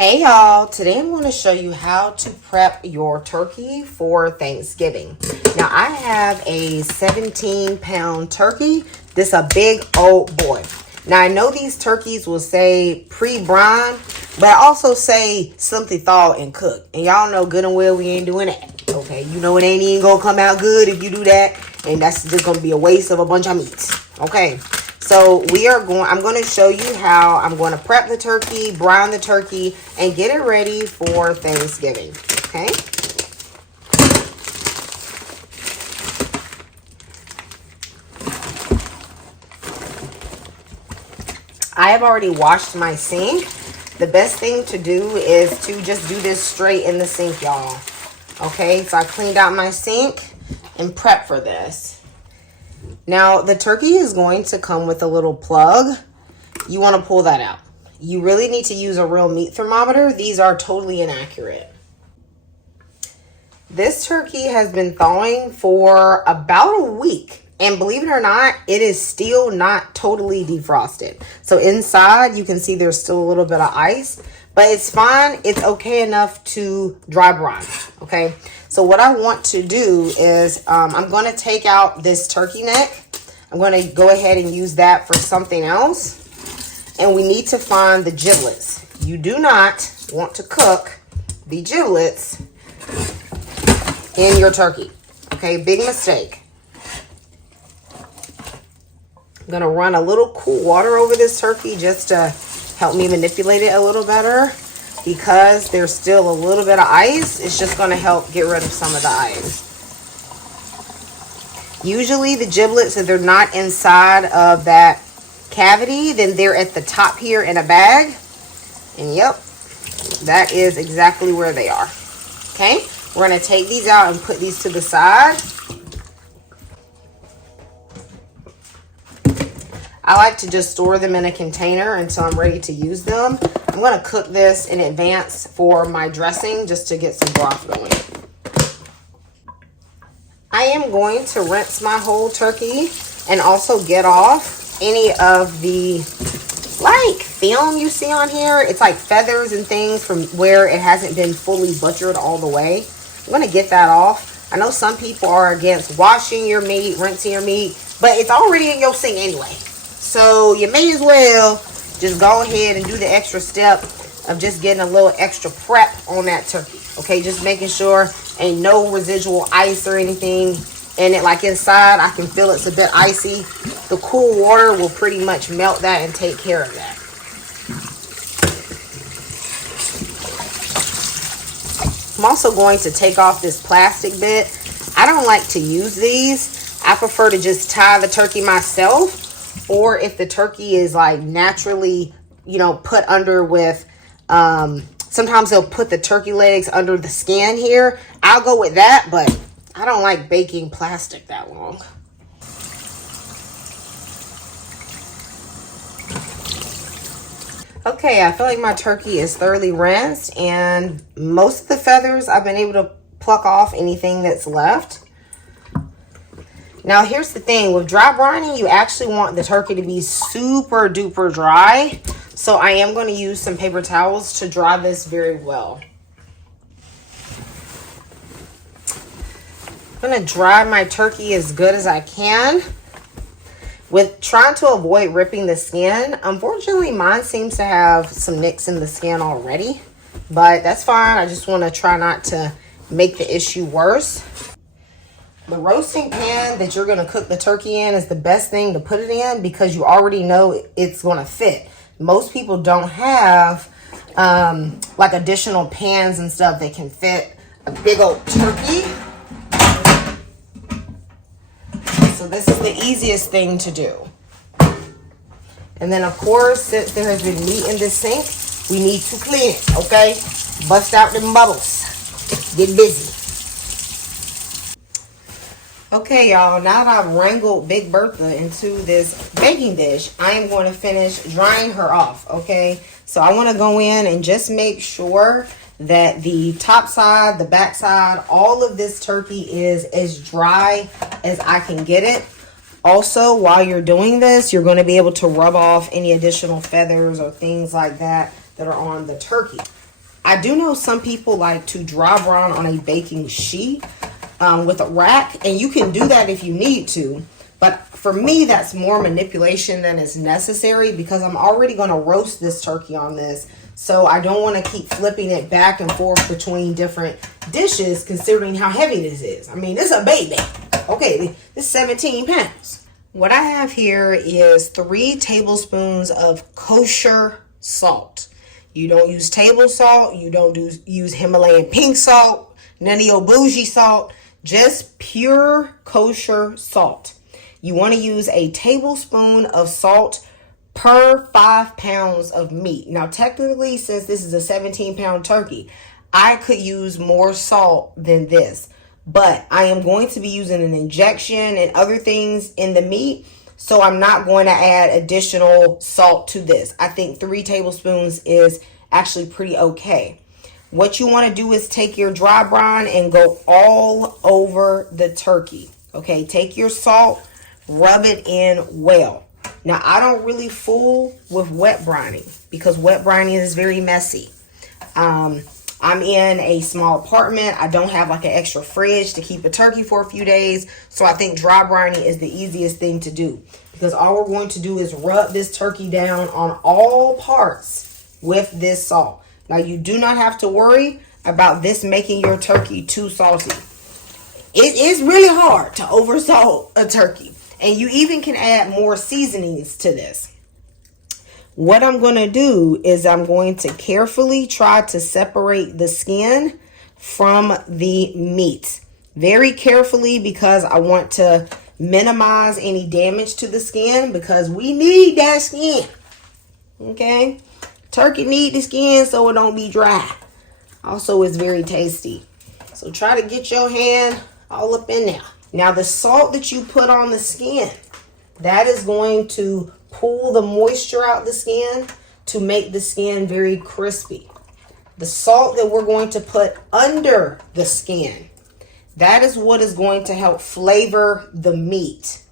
Hey y'all, today I'm going to show you how to prep your turkey for Thanksgiving. Now I have a 17-pound turkey. This a big old boy. Now I know these turkeys will say pre-brine, but I also say simply thaw and cook. And y'all know good and well we ain't doing that. Okay, you know it ain't even gonna come out good if you do that. And that's just gonna be a waste of a bunch of meats. Okay. So I'm going to show you how I'm going to prep the turkey, brine the turkey, and get it ready for Thanksgiving. Okay. I have already washed my sink. The best thing to do is to just do this straight in the sink, y'all. Okay, so I cleaned out my sink and prep for this. Now, the turkey is going to come with a little plug. You want to pull that out. You really need to use a real meat thermometer. These are totally inaccurate. This turkey has been thawing for about a week. And believe it or not, it is still not totally defrosted. So inside, you can see there's still a little bit of ice. But it's fine. It's okay enough to dry brine. Okay. So what I want to do is I'm going to take out this turkey neck. I'm going to go ahead and use that for something else. And we need to find the giblets. You do not want to cook the giblets in your turkey. Okay, big mistake. I'm going to run a little cool water over this turkey just to help me manipulate it a little better. Because there's still a little bit of ice, it's just going to help get rid of some of the ice. Usually the giblets, if they're not inside of that cavity, then they're at the top here in a bag. And yep, that is exactly where they are. Okay, we're going to take these out and put these to the side. I like to just store them in a container until I'm ready to use them. I'm going to cook this in advance for my dressing just to get some broth going. I am going to rinse my whole turkey and also get off any of the film you see on here. It's like feathers and things from where it hasn't been fully butchered all the way. I'm going to get that off. I know some people are against washing your meat, rinsing your meat, but it's already in your sink anyway. So you may as well just go ahead and do the extra step of just getting a little extra prep on that turkey. Okay, just making sure ain't no residual ice or anything in it. Like inside, I can feel it's a bit icy. The cool water will pretty much melt that and take care of that. I'm also going to take off this plastic bit. I don't like to use these. I prefer to just tie the turkey myself. Or if the turkey is like naturally, put under with, sometimes they'll put the turkey legs under the skin here. I'll go with that, but I don't like baking plastic that long. Okay, I feel like my turkey is thoroughly rinsed and most of the feathers I've been able to pluck off anything that's left. Now, here's the thing. With dry brining, you actually want the turkey to be super duper dry. So I am going to use some paper towels to dry this very well. I'm going to dry my turkey as good as I can. With trying to avoid ripping the skin, unfortunately, mine seems to have some nicks in the skin already. But that's fine. I just want to try not to make the issue worse. The roasting pan that you're going to cook the turkey in is the best thing to put it in because you already know it's going to fit. Most people don't have like additional pans and stuff that can fit a big old turkey. So this is the easiest thing to do. And then of course, since there has been meat in this sink, we need to clean it, okay? Bust out them bubbles. Get busy. Okay, y'all, now that I've wrangled Big Bertha into this baking dish, I am going to finish drying her off, okay? So I want to go in and just make sure that the top side, the back side, all of this turkey is as dry as I can get it. Also, while you're doing this, you're going to be able to rub off any additional feathers or things like that that are on the turkey. I do know some people like to dry brine on a baking sheet with a rack, and you can do that if you need to. But for me, that's more manipulation than is necessary because I'm already going to roast this turkey on this. So I don't want to keep flipping it back and forth between different dishes considering how heavy this is. I mean, this is a baby. Okay, this is 17 pounds. What I have here is 3 tablespoons of kosher salt. You don't use table salt. You don't use Himalayan pink salt. None of your bougie salt. Just pure kosher salt. You want to use a tablespoon of salt per 5 pounds of meat. Now, technically, since this is a 17-pound turkey, I could use more salt than this. But I am going to be using an injection and other things in the meat, so I'm not going to add additional salt to this. I think 3 tablespoons is actually pretty okay. What you want to do is take your dry brine and go all over the turkey. Okay, take your salt, rub it in well. Now, I don't really fool with wet brining because wet brining is very messy. I'm in a small apartment. I don't have like an extra fridge to keep a turkey for a few days. So I think dry brining is the easiest thing to do because all we're going to do is rub this turkey down on all parts with this salt. Now, you do not have to worry about this making your turkey too salty. It is really hard to oversalt a turkey. And you even can add more seasonings to this. What I'm going to do is I'm going to carefully try to separate the skin from the meat. Very carefully because I want to minimize any damage to the skin because we need that skin. Okay? Turkey need the skin so it don't be dry. Also, it's very tasty. So try to get your hand all up in there. Now, the salt that you put on the skin, that is going to pull the moisture out the skin to make the skin very crispy. The salt that we're going to put under the skin, that is what is going to help flavor the meat.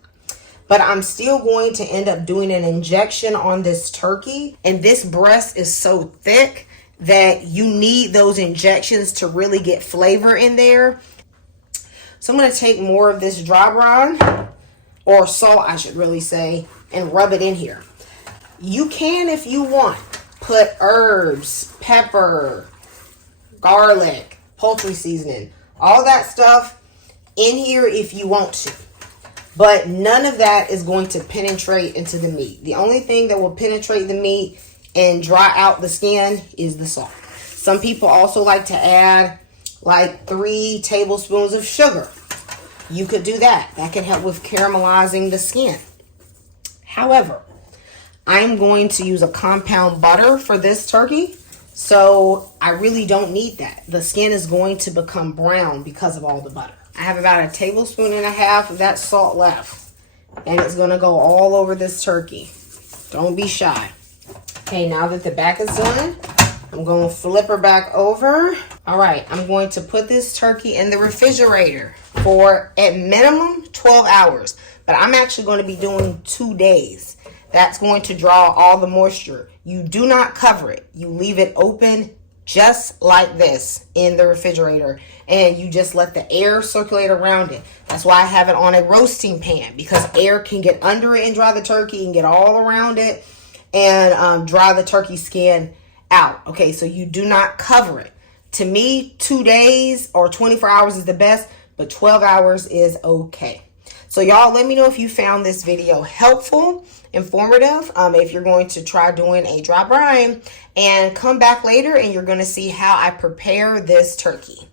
But I'm still going to end up doing an injection on this turkey. And this breast is so thick that you need those injections to really get flavor in there. So I'm going to take more of this dry brine, or salt I should really say, and rub it in here. You can, if you want, put herbs, pepper, garlic, poultry seasoning, all that stuff in here if you want to. But none of that is going to penetrate into the meat. The only thing that will penetrate the meat and dry out the skin is the salt. Some people also like to add like 3 tablespoons of sugar. You could do that. That can help with caramelizing the skin. However, I'm going to use a compound butter for this turkey. So I really don't need that. The skin is going to become brown because of all the butter. I have about 1.5 tablespoons of that salt left. And it's going to go all over this turkey. Don't be shy. Okay, now that the back is done, I'm going to flip her back over. All right, I'm going to put this turkey in the refrigerator for at minimum 12 hours. But I'm actually going to be doing 2 days. That's going to draw all the moisture. You do not cover it. You leave it open just like this in the refrigerator. And you just let the air circulate around it. That's why I have it on a roasting pan, because air can get under it and dry the turkey and get all around it and dry the turkey skin out. Okay, so you do not cover it. To me, 2 days or 24 hours is the best, but 12 hours is okay. So y'all, let me know if you found this video helpful, informative, if you're going to try doing a dry brine, and come back later and you're going to see how I prepare this turkey.